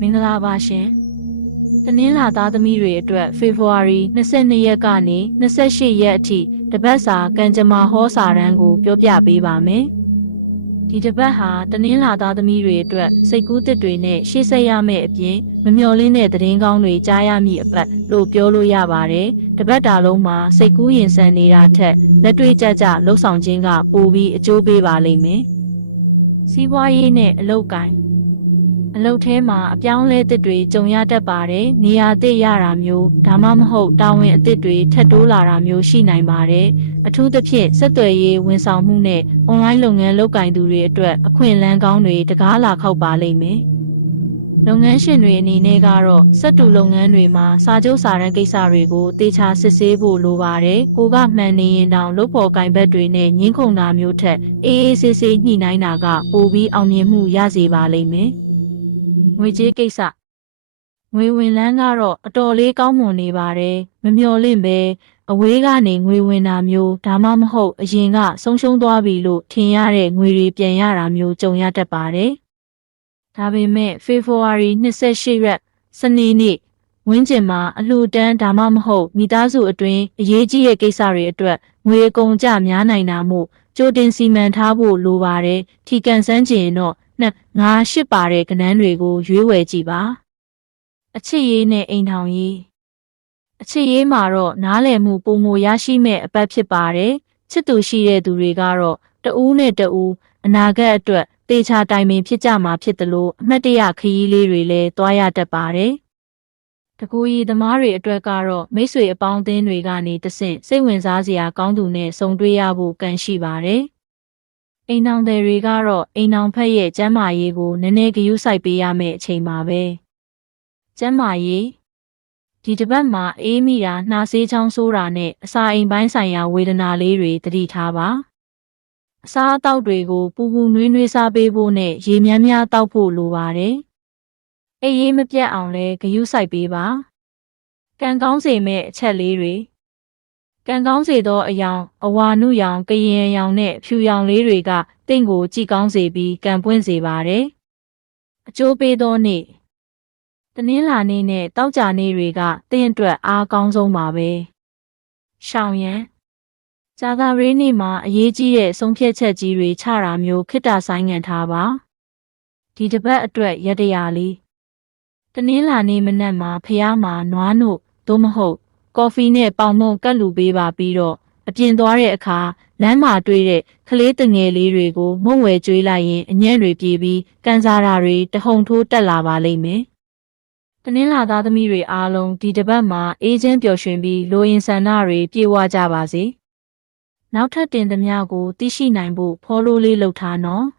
မင်္ဂလာပါရှင်။တနင်္လာသားသမီးတွေအတွက်ဖေဖော်ဝါရီ22ရက်ကနေ28ရက်အထိတပတ်စာကံကြမ္မာဟောစာတမ်းကိုပြောပြပေးပါမယ်။ဒီတပတ်ဟာတနင်္လာသားသမီးတွေအတွက်စိတ်ကူးတစ်တွေနဲ့ရှေ့ဆက်ရမယ့်အပြင်မမျှော်လင့်တဲ့သတင်းကောင်းတွေကြားရမည့်အပတ်လို့ပြောလို့ရပါတယ်။တပတ်တာလုံးမှာစိတ်ကူးရင်ဆန်နေတာထက်လက်တွေ့ကျကျလှုပ်ဆောင်ခြင်းကပိုပြီးအကျိုးပေးပါလိမ့်မယ်။စီးပွားရေးနဲ့အလုပ်ကိုင်အလုပ်ထဲမှာအပြောင်းလဲသစ်တွေကြုံရတတ်ပါတယ်။နေရာသစ်ရတာမျိုးဒါမှမဟုတ်တာဝန်အသစ်တွေထပ်တိုးလာတာမျိုးရှိနိုင်ပါတယ်။အထူးသဖြင့်ဆက်သွယ်ရေးဝန်ဆောင်မှုနဲ့အွန်လိုင်းလုပ်ငန်းလုပ်ကိုင်သူတွေအတွက်အခွင့်အလမ်းကောင်းတွေတကားလာခောက်ပါလိမ့်မယ်။လုပ်ငန်းရှင်တွေအနေနဲ့ကတော့စက်တူလုပ်ငန်းတွေမှာစာချုပ်စာတမ်းကိစ္စတွေကိုတေချာစစ်ဆေးဖို့လိုပါတယ်။ကိုကမှန်နေရင်တောင်လုပ်ဖို့ကင်ဘက်တွေနဲ့ငင်းခုန်တာမျိုးထက်အေးအေးဆေးဆေးညှိနှိုင်းတာကပိုပြီးအောင်မြင်မှုရစေပါလိမ့်မယ်။ငွေကြေးကိစ္စငွေဝင်လန်းကတော့အတော်လေးကောင်းမွန်နေပါတယ်မမျှော်လင့်ပဲအဝေးကနေငွေဝင်တာမျိုးဒါမှမဟုတ်အရင်ကဆုံးရှုံးသွားပြီလို့ထင်ရတဲ့ငွေတွေပြန်ရတာမျိုးကြုံရတတ်ပါတယ်ဒါပေမဲ့ဖေဖော်ဝါရီ28ရက်စနေနေ့ဝင်းကျင်မှာအလှူဒန်းဒါမှမဟုတ်မိသားစုအတွင်းအရေးကြီးတဲ့ကိစ္စတွေအတွက်ငွေအကုန်ကျများနိုင်တာမို့ကြိုတင်စီမံထားဖို့လိုပါတယ်ထီကန်စမ်းကျင်တော့2-5-8ပါတဲ့ကဏ္ဍတွေကိုရွေးဝယ်ကြည့်ပါအချစ်ရေးနဲ့အိမ်ထောင်ရေးအချစ်ရေးမှာတော့နားလည်မှုပုံမရရှိမဲ့အပတ်ဖြစ်ပါတယ်ချစ်သူရှိတဲ့သူတွေကတော့တဦးနဲ့တဦးအနာဂတ်အတွက်တေချာတိုင်ပင်ဖြစ်ကြမှာဖြစ်တယ်လို့အမှတ်တရခရီးလေးတွေလည်းတွားရတတ်ပါတယ်တကူရီသမားတွေအတွက်ကတော့မိတ်ဆွေအပေါင်းအသင်းတွေကနေတဆင့်စိတ်ဝင်စားစရာကောင်းသူနဲ့ဆုံတွေ့ရဖို့ကံရှိပါတယ်အိမ်အောင်တွေကတော့အိမ်အောင်ဖက်ရဲ့ကျမ်းမာရေးကိုနည်းနည်းဂရုစိုက်ပေးရမယ့်အချိန်ပါပဲကျမ်းမာရေးဒီတစ်ပတ်မှာအေးမိတာနှာစေးချောင်းဆိုးတာနဲ့အစာအိမ်ပိုင်းဆိုင်ရာဝေဒနာလေးတွေသတိထားပါအစာအသောက်တွေကိုပူပူနွေးနွေးစားပေးဖို့နဲ့ရေများများတောက်ဖို့လိုပါတယ်အေးရေးမပြတ်အောင်လဲဂရုစိုက်ပေးပါကံကောင်းစေမယ့်အချက်လေးတွေကံကောင်းစေသောအယောင်အဝါနုရောင်ကရင်ရောင်နဲ့ဖြူရောင်လေးတွေကတင့်ကိုကြည်ကောင်းစေပြီးကံပွင့်စေပါတယ်အကျိုးပေးသောနေ့တနင်္လာနေ့နဲ့တောက်ကြနေ့တွေကတင့်အတွက်အားကောင်းဆုံးပါပဲရှောင်ရန်ဇာတာရေးနေ့မှာအရေးကြီးတဲ့ဆုံးဖြတ်ချက်ကြီးတွေချတာမျိုးခိတ္တဆိုင်ငံ့ထားပါဒီတစ်ပတ်အတွက်ရတရားလေးတနင်္လာနေ့မနက်မှာဖျားမှာနွားနို့သို့မဟုတ်ကော်ဖီနဲ့ပေါင်မုံကတ်လူပေးပါပြီးတော့အပြင်သွားတဲ့အခါလမ်းမှာတွေ့တဲ့ကလေးတငယ်လေးတွေကိုမုံဝဲကျွေးလိုက်ရင်အညံ့တွေပြေးပြီးကန်စားတာတွေတဟုန်ထိုးတက်လာပါလိမ့်မယ်။တနင်္လာသားသမီးတွေအားလုံးဒီတစ်ပတ်မှာအေးချမ်းပျော်ရွှင်ပြီးလိုရင်ဆန္ဒတွေပြေဝကြပါစေ။နောက်ထပ်တင်သမျှကိုသိရှိနိုင်ဖို့ follow လေးလုပ်ထားနော်။